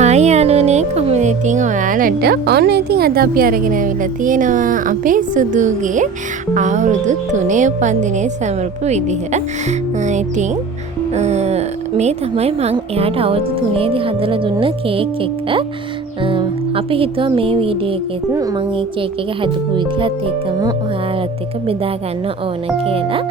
Hi යාළුවනේ කොහොමද ඉතින් ඔයාලට ඔන්න ඉතින් අද අපි අරගෙන ආවිලා තියෙනවා අපේ සුදුගේ අවුරුදු 3 උපන්දිනේ සමරපු විදිහ. ඉතින් මේ තමයි මම එයාට අවුරුදු 3 දී හදලා දුන්න කේක් එක. අපි හිතුවා මේ වීඩියෝ එකෙත් මම මේ කේක් එක හදපු විදිහත් එක්කම ඔයාලත් එක්ක බෙදා ගන්න ඕන කියලා.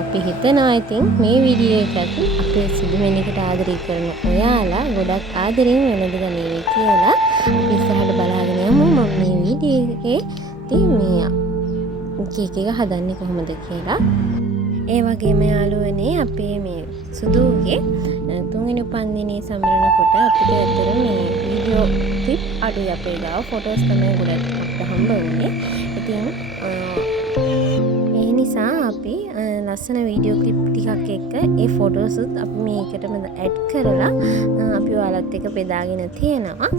අපි හිතනවා ඉතින් මේ වීඩියෝ එකත් අපේ සිදුවෙනකට ආදරය කරන ඔයාලා ගොඩක් ආදරෙන් වෙනද ගනීවි කියලා අපි ඉස්සරහට බලාගෙන යමු. මම මේ වීඩියෝ එකේ ඉතින් මේ කේක් එක හදන්නේ කොහොමද කියලා. ඒ වගේම යාළුවනේ අපේ මේ සුදුගේ 3 වෙනි උපන්දිනේ සමරනකොට අපිට ඇත්තටම මේ වීඩියෝ ක්ලිප් අඩුයි අපේ ගාව. ෆොටෝස් තමයි ගොඩක් අපිට හම්බ වුණේ. ඉතින් නිසා අපි ලස්සන වීඩියෝ ක්ලිප් ටිකක් එක්ක ඒ ෆොටෝස්ත් අපි මේකටම ඇඩ් කරලා අපි ඔයාලත් එක්ක බෙදාගෙන තියෙනවා.